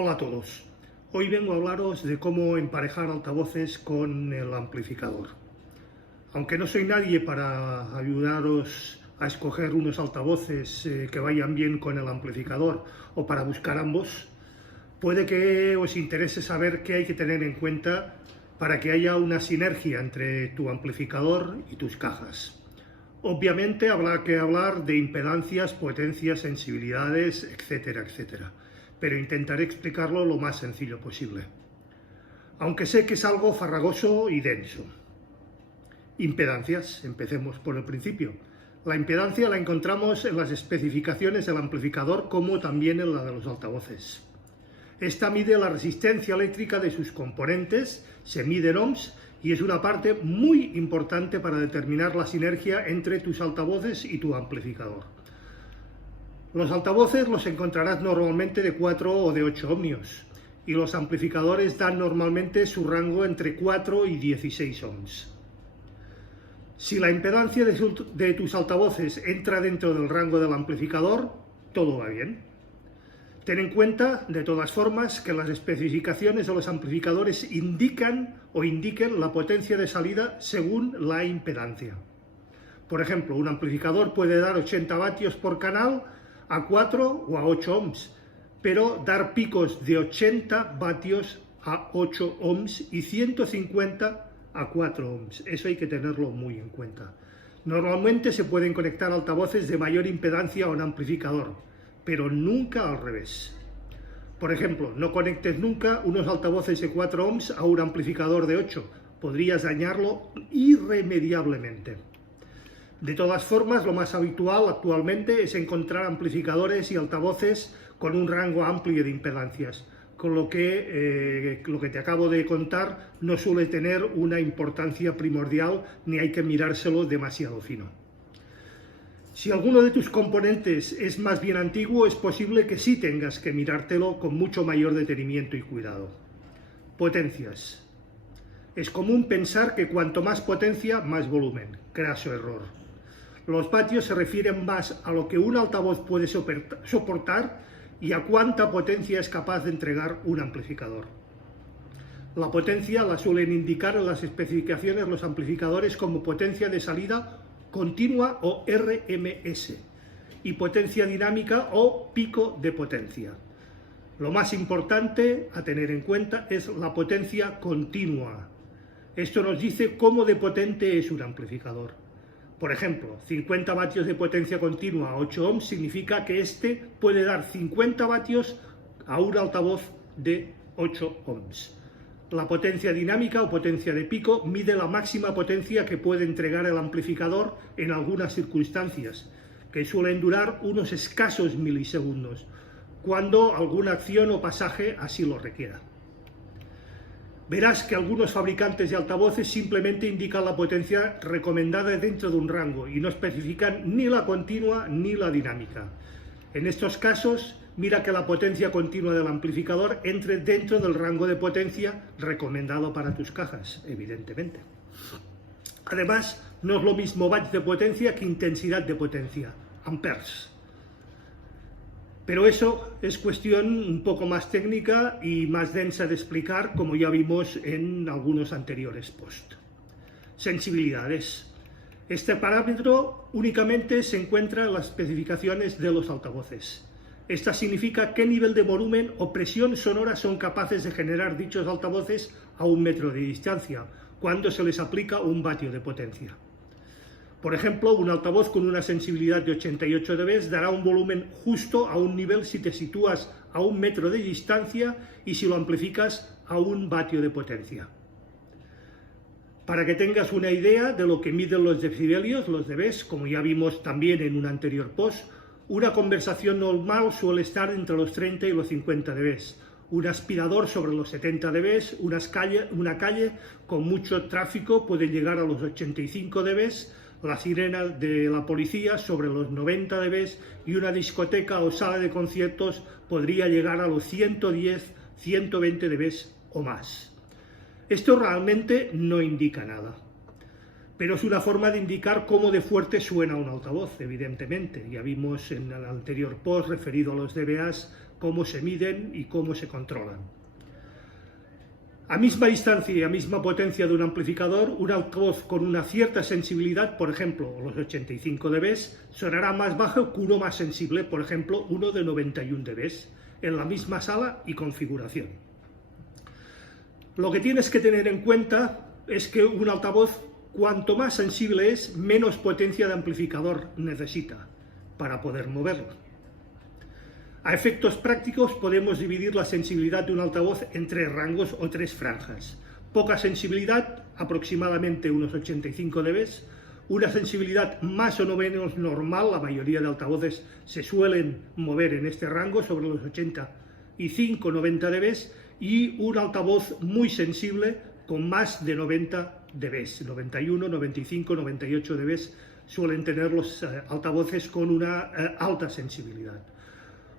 Hola a todos. Hoy vengo a hablaros de cómo emparejar altavoces con el amplificador. Aunque no soy nadie para ayudaros a escoger unos altavoces que vayan bien con el amplificador o para buscar ambos, puede que os interese saber qué hay que tener en cuenta para que haya una sinergia entre tu amplificador y tus cajas. Obviamente habrá que hablar de impedancias, potencias, sensibilidades, etcétera, etcétera, pero intentaré explicarlo lo más sencillo posible. Aunque sé que es algo farragoso y denso. Impedancias, empecemos por el principio. La impedancia la encontramos en las especificaciones del amplificador como también en la de los altavoces. Esta mide la resistencia eléctrica de sus componentes, se mide en ohms y es una parte muy importante para determinar la sinergia entre tus altavoces y tu amplificador. Los altavoces los encontrarás normalmente de 4 o de 8 ohmios y los amplificadores dan normalmente su rango entre 4 y 16 ohms. Si la impedancia de tus altavoces entra dentro del rango del amplificador, todo va bien. Ten en cuenta, de todas formas, que las especificaciones de los amplificadores indiquen la potencia de salida según la impedancia. Por ejemplo, un amplificador puede dar 80 vatios por canal a 4 o a 8 ohms, pero dar picos de 80 vatios a 8 ohms y 150 a 4 ohms. Eso hay que tenerlo muy en cuenta. Normalmente se pueden conectar altavoces de mayor impedancia a un amplificador, pero nunca al revés. Por ejemplo, no conectes nunca unos altavoces de 4 ohms a un amplificador de 8. Podrías dañarlo irremediablemente. De todas formas, lo más habitual actualmente es encontrar amplificadores y altavoces con un rango amplio de impedancias, con lo que te acabo de contar no suele tener una importancia primordial ni hay que mirárselo demasiado fino. Si alguno de tus componentes es más bien antiguo, es posible que sí tengas que mirártelo con mucho mayor detenimiento y cuidado. Potencias. Es común pensar que cuanto más potencia, más volumen. Craso error. Los vatios se refieren más a lo que un altavoz puede soportar y a cuánta potencia es capaz de entregar un amplificador. La potencia la suelen indicar en las especificaciones los amplificadores como potencia de salida continua o RMS y potencia dinámica o pico de potencia. Lo más importante a tener en cuenta es la potencia continua. Esto nos dice cómo de potente es un amplificador. Por ejemplo, 50 vatios de potencia continua a 8 ohms significa que este puede dar 50 vatios a un altavoz de 8 ohms. La potencia dinámica o potencia de pico mide la máxima potencia que puede entregar el amplificador en algunas circunstancias, que suelen durar unos escasos milisegundos, cuando alguna acción o pasaje así lo requiera. Verás que algunos fabricantes de altavoces simplemente indican la potencia recomendada dentro de un rango y no especifican ni la continua ni la dinámica. En estos casos, mira que la potencia continua del amplificador entre dentro del rango de potencia recomendado para tus cajas, evidentemente. Además, no es lo mismo watts de potencia que intensidad de potencia, amperes. Pero eso es cuestión un poco más técnica y más densa de explicar, como ya vimos en algunos anteriores posts. Sensibilidades. Este parámetro únicamente se encuentra en las especificaciones de los altavoces. Esta significa qué nivel de volumen o presión sonora son capaces de generar dichos altavoces a 1 metro de distancia, cuando se les aplica 1 vatio de potencia. Por ejemplo, un altavoz con una sensibilidad de 88 dB dará un volumen justo a un nivel si te sitúas a 1 metro de distancia y si lo amplificas a 1 vatio de potencia. Para que tengas una idea de lo que miden los decibelios, los dB, como ya vimos también en un anterior post, una conversación normal suele estar entre los 30 y los 50 dB. Un aspirador sobre los 70 dB, una calle con mucho tráfico puede llegar a los 85 dB, la sirena de la policía sobre los 90 dB y una discoteca o sala de conciertos podría llegar a los 110, 120 dB o más. Esto realmente no indica nada, pero es una forma de indicar cómo de fuerte suena un altavoz, evidentemente. Ya vimos en el anterior post referido a los dBAs cómo se miden y cómo se controlan. A misma distancia y a misma potencia de un amplificador, un altavoz con una cierta sensibilidad, por ejemplo, los 85 dB, sonará más bajo que uno más sensible, por ejemplo, uno de 91 dB, en la misma sala y configuración. Lo que tienes que tener en cuenta es que un altavoz, cuanto más sensible es, menos potencia de amplificador necesita para poder moverlo. A efectos prácticos podemos dividir la sensibilidad de un altavoz en 3 rangos o 3 franjas. Poca sensibilidad, aproximadamente unos 85 dB, una sensibilidad más o menos normal, la mayoría de altavoces se suelen mover en este rango, sobre los 85-90 dB, y un altavoz muy sensible con más de 90 dB, 91, 95, 98 dB suelen tener los altavoces con una alta sensibilidad.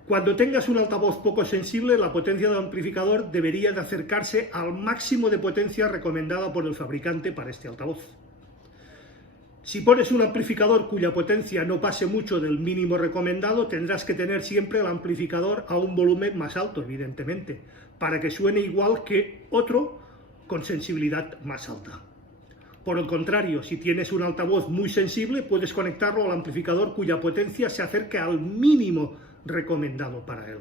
Cuando tengas un altavoz poco sensible, la potencia del amplificador debería de acercarse al máximo de potencia recomendada por el fabricante para este altavoz. Si pones un amplificador cuya potencia no pase mucho del mínimo recomendado, tendrás que tener siempre el amplificador a un volumen más alto, evidentemente, para que suene igual que otro con sensibilidad más alta. Por el contrario, si tienes un altavoz muy sensible, puedes conectarlo al amplificador cuya potencia se acerque al mínimo recomendado para él.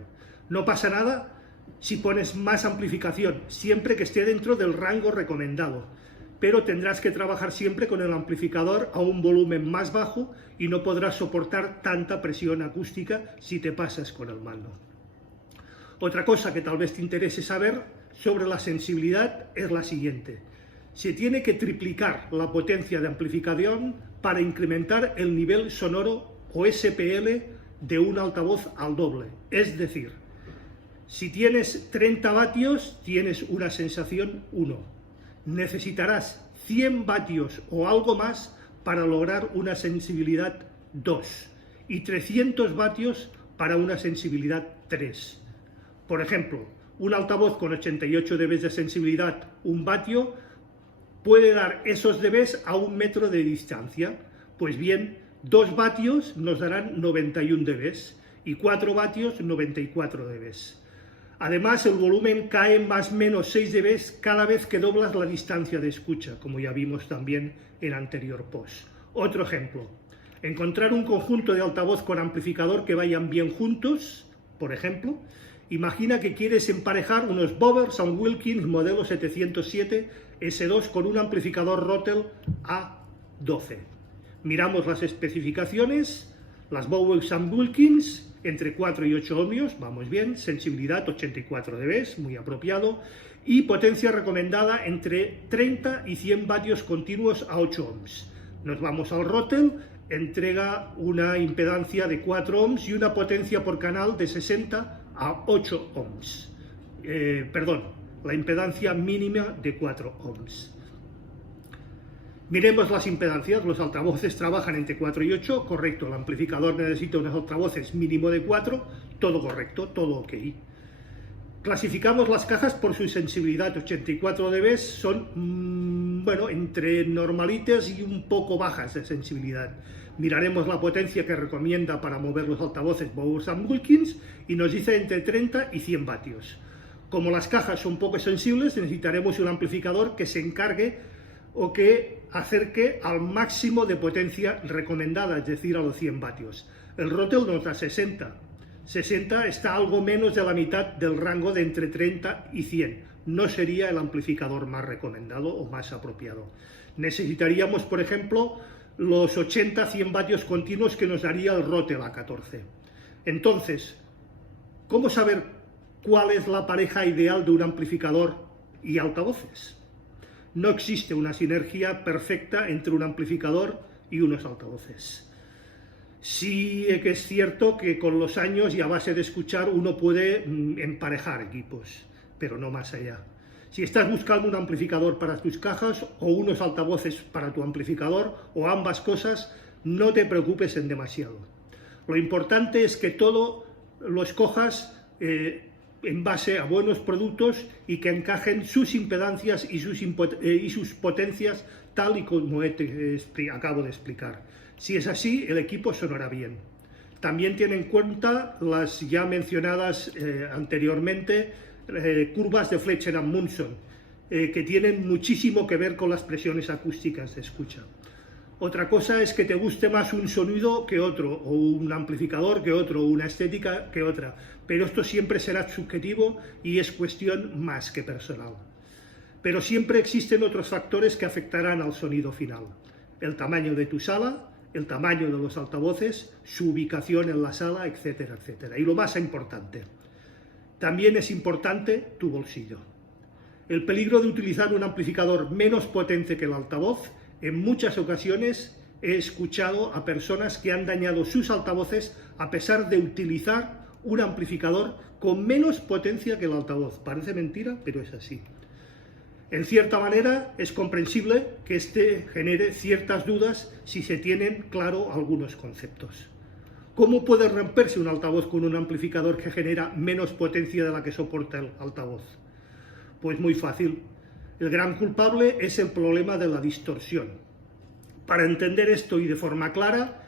No pasa nada si pones más amplificación, siempre que esté dentro del rango recomendado, pero tendrás que trabajar siempre con el amplificador a un volumen más bajo y no podrás soportar tanta presión acústica si te pasas con el mando. Otra cosa que tal vez te interese saber sobre la sensibilidad es la siguiente: se tiene que triplicar la potencia de amplificación para incrementar el nivel sonoro o SPL de un altavoz al doble. Es decir, si tienes 30 vatios, tienes una sensación 1. Necesitarás 100 vatios o algo más para lograr una sensibilidad 2 y 300 vatios para una sensibilidad 3. Por ejemplo, un altavoz con 88 dB de sensibilidad, 1 vatio, puede dar esos dBs a 1 metro de distancia. Pues bien, 2 vatios nos darán 91 dB y 4 vatios 94 dB. Además, el volumen cae más o menos 6 dB cada vez que doblas la distancia de escucha, como ya vimos también en anterior post. Otro ejemplo: encontrar un conjunto de altavoz con amplificador que vayan bien juntos. Por ejemplo, imagina que quieres emparejar unos Bowers & Wilkins modelo 707 S2 con un amplificador Rotel A12. Miramos las especificaciones, las Bowers & Wilkins, entre 4 y 8 ohmios, vamos bien, sensibilidad 84 dB, muy apropiado, y potencia recomendada entre 30 y 100 vatios continuos a 8 ohms. Nos vamos al Rotel, entrega una impedancia de 4 ohms y una potencia por canal de 60 a 8 ohms. La impedancia mínima de 4 ohms. Miremos las impedancias. Los altavoces trabajan entre 4 y 8, correcto. El amplificador necesita unos altavoces mínimo de 4, todo correcto, todo ok. Clasificamos las cajas por su sensibilidad. 84 dB son, entre normalitas y un poco bajas de sensibilidad. Miraremos la potencia que recomienda para mover los altavoces Bowers & Wilkins y nos dice entre 30 y 100 vatios. Como las cajas son poco sensibles, necesitaremos un amplificador que se encargue o que acerque al máximo de potencia recomendada, es decir, a los 100 vatios. El Rotel nos da 60. 60 está algo menos de la mitad del rango de entre 30 y 100. No sería el amplificador más recomendado o más apropiado. Necesitaríamos, por ejemplo, los 80-100 vatios continuos que nos daría el Rotel A14. Entonces, ¿cómo saber cuál es la pareja ideal de un amplificador y altavoces? No existe una sinergia perfecta entre un amplificador y unos altavoces. Sí que es cierto que con los años y a base de escuchar uno puede emparejar equipos, pero no más allá. Si estás buscando un amplificador para tus cajas o unos altavoces para tu amplificador o ambas cosas, no te preocupes en demasiado. Lo importante es que todo lo escojas en base a buenos productos y que encajen sus impedancias y sus potencias tal y como acabo de explicar. Si es así, el equipo sonará bien. también tiene en cuenta las ya mencionadas anteriormente curvas de Fletcher-Munson, que tienen muchísimo que ver con las presiones acústicas de escucha. Otra cosa es que te guste más un sonido que otro, o un amplificador que otro, o una estética que otra, pero esto siempre será subjetivo y es cuestión más que personal. Pero siempre existen otros factores que afectarán al sonido final: el tamaño de tu sala, el tamaño de los altavoces, su ubicación en la sala, etcétera, etcétera. Y lo más importante, también es importante tu bolsillo. El peligro de utilizar un amplificador menos potente que el altavoz: en muchas ocasiones he escuchado a personas que han dañado sus altavoces a pesar de utilizar un amplificador con menos potencia que el altavoz. Parece mentira, pero es así. En cierta manera es comprensible que este genere ciertas dudas si se tienen claro algunos conceptos. ¿Cómo puede romperse un altavoz con un amplificador que genera menos potencia de la que soporta el altavoz? Pues muy fácil. El gran culpable es el problema de la distorsión. Para entender esto y de forma clara,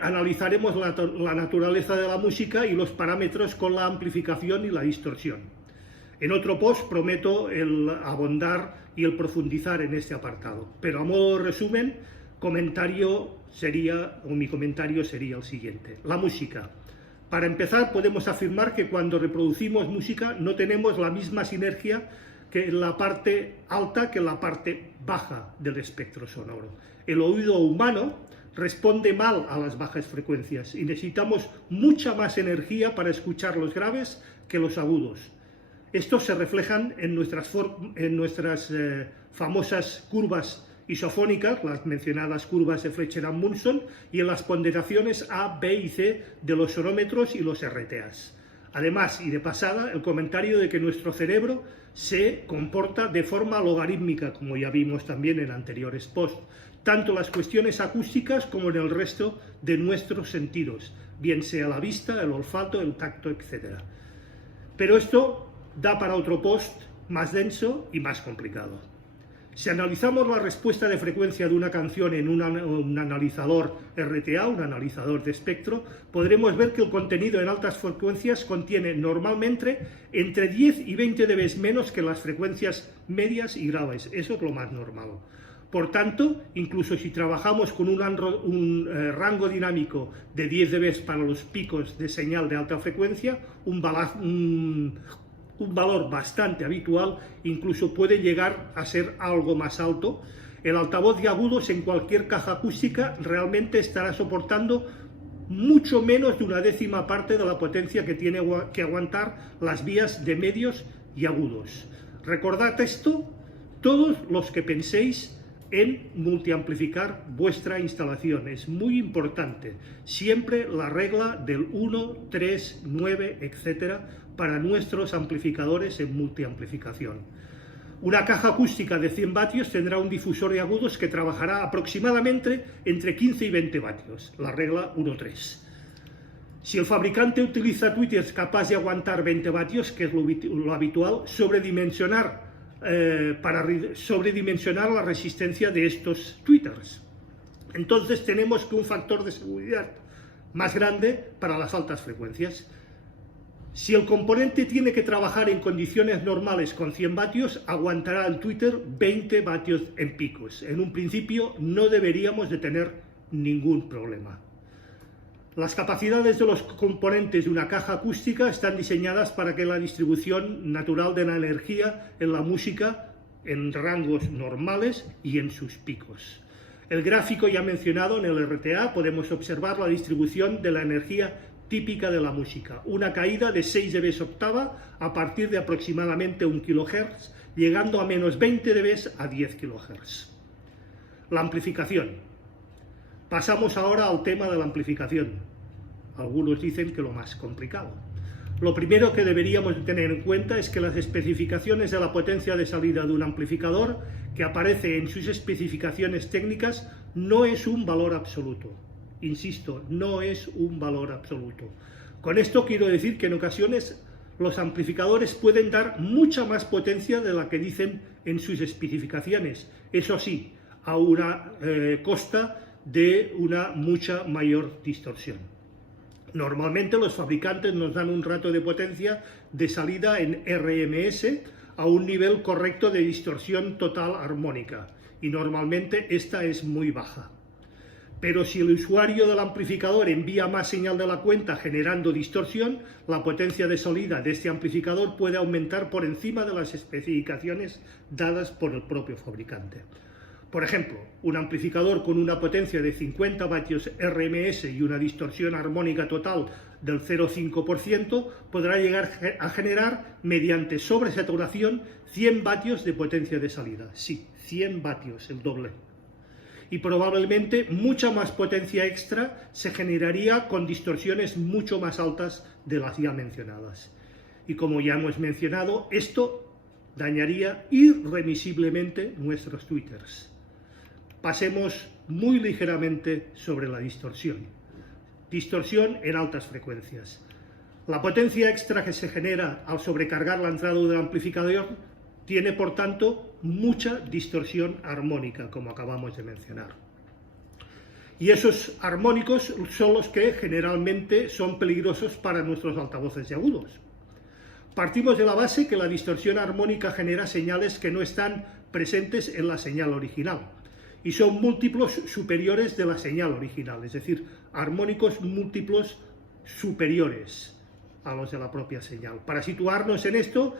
analizaremos la naturaleza de la música y los parámetros con la amplificación y la distorsión. En otro post prometo el abondar y el profundizar en este apartado, pero a modo de resumen, mi comentario sería el siguiente. La música. Para empezar, podemos afirmar que cuando reproducimos música no tenemos la misma sinergia que en la parte alta que en la parte baja del espectro sonoro. El oído humano responde mal a las bajas frecuencias y necesitamos mucha más energía para escuchar los graves que los agudos. Estos se reflejan en nuestras famosas curvas isofónicas, las mencionadas curvas de Fletcher-Munson, y en las ponderaciones A, B y C de los sonómetros y los RTAs. Además, y de pasada, el comentario de que nuestro cerebro se comporta de forma logarítmica, como ya vimos también en anteriores posts, tanto las cuestiones acústicas como en el resto de nuestros sentidos, bien sea la vista, el olfato, el tacto, etc. Pero esto da para otro post más denso y más complicado. Si analizamos la respuesta de frecuencia de una canción en un analizador RTA, un analizador de espectro, podremos ver que el contenido en altas frecuencias contiene normalmente entre 10 y 20 dB menos que las frecuencias medias y graves. Eso es lo más normal. Por tanto, incluso si trabajamos con un rango dinámico de 10 dB para los picos de señal de alta frecuencia, un valor bastante habitual, incluso puede llegar a ser algo más alto. El altavoz de agudos en cualquier caja acústica realmente estará soportando mucho menos de una décima parte de la potencia que tiene que aguantar las vías de medios y agudos. Recordad esto todos los que penséis en multiamplificar vuestra instalación. Es muy importante. Siempre la regla del 1, 3, 9, etcétera, para nuestros amplificadores en multiamplificación. Una caja acústica de 100 vatios tendrá un difusor de agudos que trabajará aproximadamente entre 15 y 20 vatios, la regla 1-3. Si el fabricante utiliza tweeters capaz de aguantar 20 vatios, que es lo habitual, para sobredimensionar la resistencia de estos tweeters. Entonces tenemos que un factor de seguridad más grande para las altas frecuencias. Si el componente tiene que trabajar en condiciones normales con 100 vatios, aguantará el tweeter 20 vatios en picos. En un principio no deberíamos de tener ningún problema. Las capacidades de los componentes de una caja acústica están diseñadas para que la distribución natural de la energía en la música en rangos normales y en sus picos. El gráfico ya mencionado en el RTA podemos observar la distribución de la energía típica de la música, una caída de 6 dB octava a partir de aproximadamente 1 kHz, llegando a menos 20 dB a 10 kHz. La amplificación. Pasamos ahora al tema de la amplificación. Algunos dicen que lo más complicado. Lo primero que deberíamos tener en cuenta es que las especificaciones de la potencia de salida de un amplificador que aparece en sus especificaciones técnicas no es un valor absoluto. Insisto, no es un valor absoluto. Con esto quiero decir que en ocasiones los amplificadores pueden dar mucha más potencia de la que dicen en sus especificaciones. Eso sí, a una costa de una mucha mayor distorsión. Normalmente los fabricantes nos dan un ratio de potencia de salida en RMS a un nivel correcto de distorsión total armónica, y normalmente esta es muy baja. Pero si el usuario del amplificador envía más señal de la cuenta generando distorsión, la potencia de salida de este amplificador puede aumentar por encima de las especificaciones dadas por el propio fabricante. Por ejemplo, un amplificador con una potencia de 50 vatios RMS y una distorsión armónica total del 0,5% podrá llegar a generar, mediante sobresaturación, 100 vatios de potencia de salida. Sí, 100 vatios, el doble. Y probablemente mucha más potencia extra se generaría con distorsiones mucho más altas de las ya mencionadas. Y como ya hemos mencionado, esto dañaría irremisiblemente nuestros tweeters. Pasemos muy ligeramente sobre la distorsión. Distorsión en altas frecuencias. La potencia extra que se genera al sobrecargar la entrada del amplificador tiene, por tanto, mucha distorsión armónica, como acabamos de mencionar. Y esos armónicos son los que generalmente son peligrosos para nuestros altavoces de agudos. Partimos de la base que la distorsión armónica genera señales que no están presentes en la señal original, y son múltiplos superiores de la señal original, es decir, armónicos múltiplos superiores a los de la propia señal. Para situarnos en esto,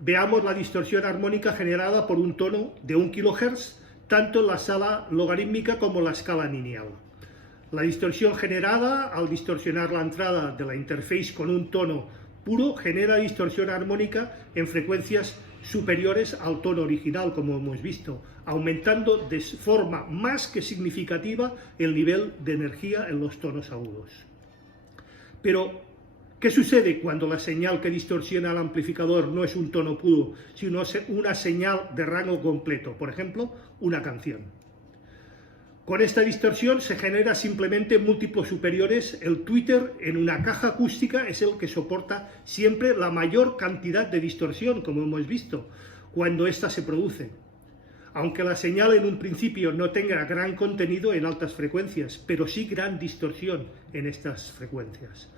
veamos la distorsión armónica generada por un tono de 1 kHz, tanto en la sala logarítmica como en la escala lineal. La distorsión generada al distorsionar la entrada de la interface con un tono puro genera distorsión armónica en frecuencias superiores al tono original, como hemos visto, aumentando de forma más que significativa el nivel de energía en los tonos agudos. Pero, ¿qué sucede cuando la señal que distorsiona el amplificador no es un tono puro, sino una señal de rango completo? Por ejemplo, una canción. Con esta distorsión se genera simplemente múltiplos superiores. El tweeter en una caja acústica es el que soporta siempre la mayor cantidad de distorsión, como hemos visto, cuando ésta se produce. Aunque la señal en un principio no tenga gran contenido en altas frecuencias, pero sí gran distorsión en estas frecuencias.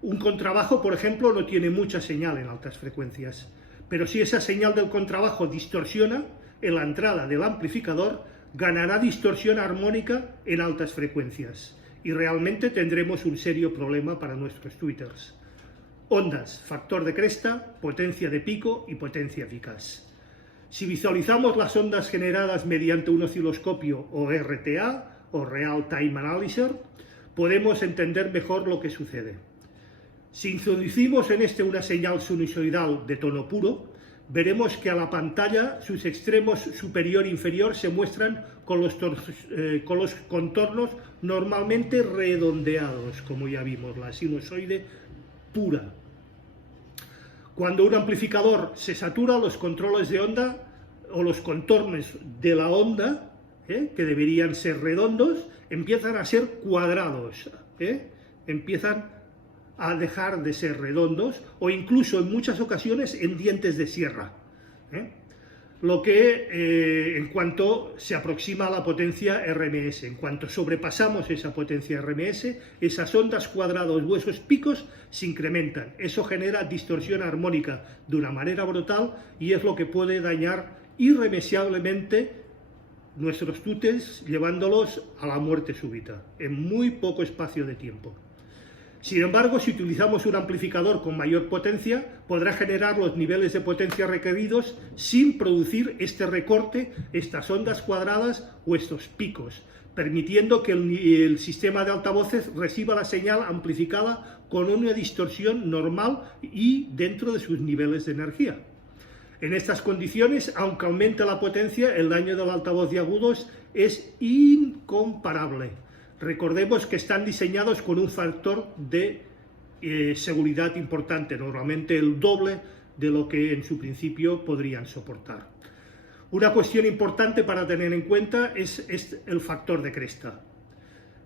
Un contrabajo, por ejemplo, no tiene mucha señal en altas frecuencias, pero si esa señal del contrabajo distorsiona en la entrada del amplificador, ganará distorsión armónica en altas frecuencias y realmente tendremos un serio problema para nuestros tweeters. Ondas, factor de cresta, potencia de pico y potencia eficaz. Si visualizamos las ondas generadas mediante un osciloscopio o RTA o Real Time Analyzer, podemos entender mejor lo que sucede. Si introducimos en este una señal sinusoidal de tono puro, veremos que a la pantalla sus extremos superior e inferior se muestran con los contornos normalmente redondeados, como ya vimos, la sinusoide pura. Cuando un amplificador se satura, los controles de onda o los contornos de la onda, que deberían ser redondos, empiezan a ser cuadrados, empiezan a dejar de ser redondos o incluso en muchas ocasiones en dientes de sierra, lo que en cuanto se aproxima a la potencia RMS, en cuanto sobrepasamos esa potencia RMS, esas ondas cuadrados o esos picos se incrementan. Eso genera distorsión armónica de una manera brutal y es lo que puede dañar irremediablemente nuestros tweeters, llevándolos a la muerte súbita en muy poco espacio de tiempo. Sin embargo, si utilizamos un amplificador con mayor potencia, podrá generar los niveles de potencia requeridos sin producir este recorte, estas ondas cuadradas o estos picos, permitiendo que el sistema de altavoces reciba la señal amplificada con una distorsión normal y dentro de sus niveles de energía. En estas condiciones, aunque aumente la potencia, el daño del altavoz de agudos es incomparable. Recordemos que están diseñados con un factor de seguridad importante, normalmente el doble de lo que en su principio podrían soportar. Una cuestión importante para tener en cuenta es el factor de cresta.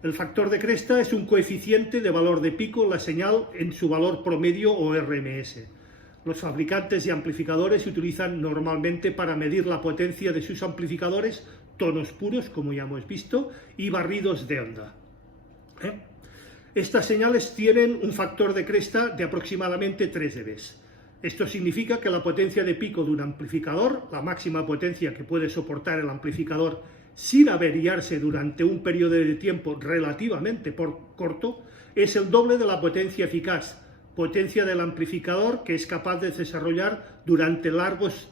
El factor de cresta es un coeficiente de valor de pico en la señal en su valor promedio o RMS. Los fabricantes de amplificadores utilizan normalmente para medir la potencia de sus amplificadores tonos puros, como ya hemos visto, y barridos de onda. Estas señales tienen un factor de cresta de aproximadamente 3 dB. Esto significa que la potencia de pico de un amplificador, la máxima potencia que puede soportar el amplificador sin averiarse durante un periodo de tiempo relativamente corto, es el doble de la potencia eficaz, potencia del amplificador que es capaz de desarrollar durante largos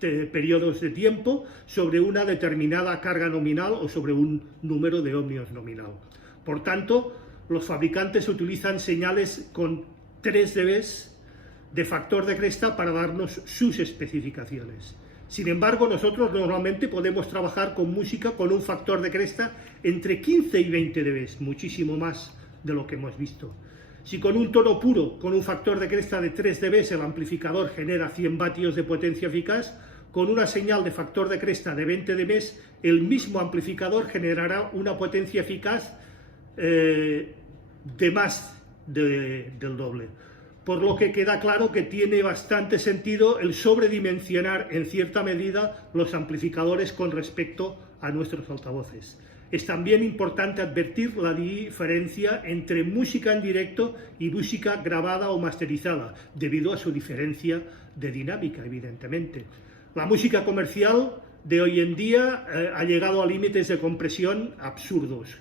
periodos de tiempo sobre una determinada carga nominal o sobre un número de ohmios nominal. Por tanto, los fabricantes utilizan señales con 3 dB de factor de cresta para darnos sus especificaciones. Sin embargo, nosotros normalmente podemos trabajar con música con un factor de cresta entre 15 y 20 dB, muchísimo más de lo que hemos visto. Si con un tono puro, con un factor de cresta de 3 dB, el amplificador genera 100 vatios de potencia eficaz, con una señal de factor de cresta de 20 dB, el mismo amplificador generará una potencia eficaz de más del doble. Por lo que queda claro que tiene bastante sentido el sobredimensionar en cierta medida los amplificadores con respecto a nuestros altavoces. Es también importante advertir la diferencia entre música en directo y música grabada o masterizada, debido a su diferencia de dinámica, evidentemente. La música comercial de hoy en día ha llegado a límites de compresión absurdos.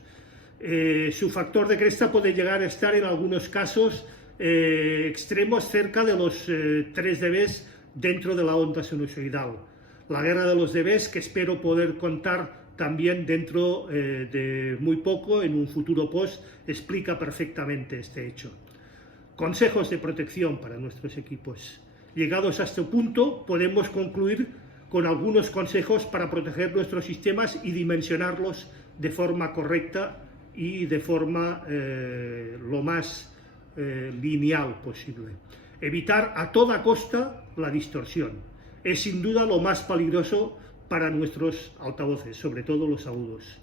Su factor de cresta puede llegar a estar en algunos casos extremos cerca de los 3 dB dentro de la onda sinusoidal. La guerra de los dBs, que espero poder contar también dentro de muy poco, en un futuro post, explica perfectamente este hecho. Consejos de protección para nuestros equipos. Llegados a este punto, podemos concluir con algunos consejos para proteger nuestros sistemas y dimensionarlos de forma correcta y de forma lo más lineal posible. Evitar a toda costa la distorsión. Es sin duda lo más peligroso para nuestros altavoces, sobre todo los agudos.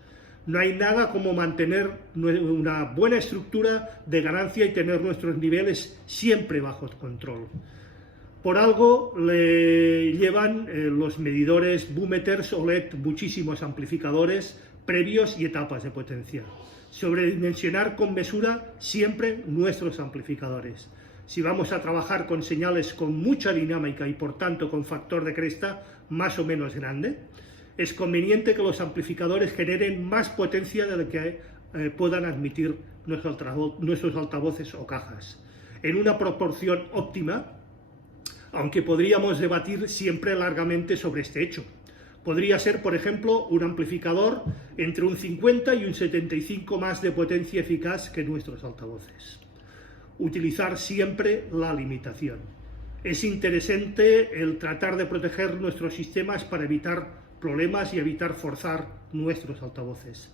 No hay nada como mantener una buena estructura de ganancia y tener nuestros niveles siempre bajo control. Por algo le llevan los medidores Boometers o LED muchísimos amplificadores previos y etapas de potencia. Sobredimensionar con mesura siempre nuestros amplificadores. Si vamos a trabajar con señales con mucha dinámica y por tanto con factor de cresta más o menos grande, es conveniente que los amplificadores generen más potencia de la que puedan admitir nuestros altavoces o cajas, en una proporción óptima, aunque podríamos debatir siempre largamente sobre este hecho. Podría ser, por ejemplo, un amplificador entre un 50 y un 75 más de potencia eficaz que nuestros altavoces. Utilizar siempre la limitación. Es interesante el tratar de proteger nuestros sistemas para evitar problemas y evitar forzar nuestros altavoces.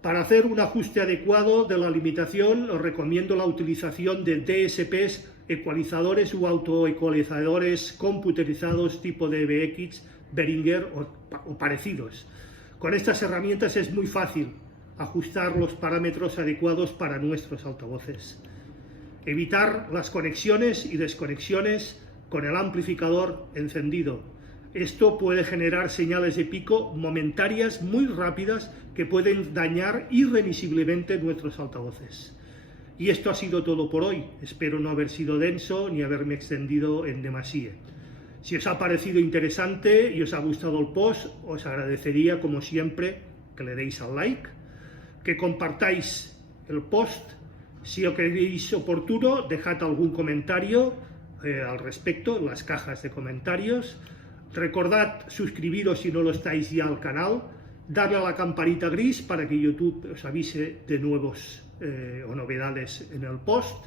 Para hacer un ajuste adecuado de la limitación, os recomiendo la utilización de DSPs, ecualizadores u autoecualizadores computerizados tipo DBX, Behringer o parecidos. Con estas herramientas es muy fácil ajustar los parámetros adecuados para nuestros altavoces. Evitar las conexiones y desconexiones con el amplificador encendido. Esto puede generar señales de pico momentarias muy rápidas que pueden dañar irremisiblemente nuestros altavoces. Y esto ha sido todo por hoy. Espero no haber sido denso ni haberme extendido en demasía. Si os ha parecido interesante y os ha gustado el post, os agradecería, como siempre, que le deis al like, que compartáis el post. Si lo creéis oportuno, dejad algún comentario al respecto en las cajas de comentarios. Recordad suscribiros si no lo estáis ya al canal, darle a la campanita gris para que YouTube os avise de nuevos o novedades en el post.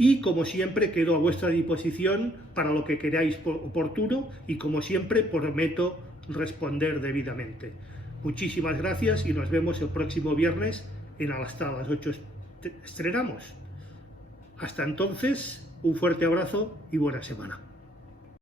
Y como siempre quedo a vuestra disposición para lo que queráis oportuno y como siempre prometo responder debidamente. Muchísimas gracias y nos vemos el próximo viernes hasta las 8 estrenamos. Hasta entonces, un fuerte abrazo y buena semana.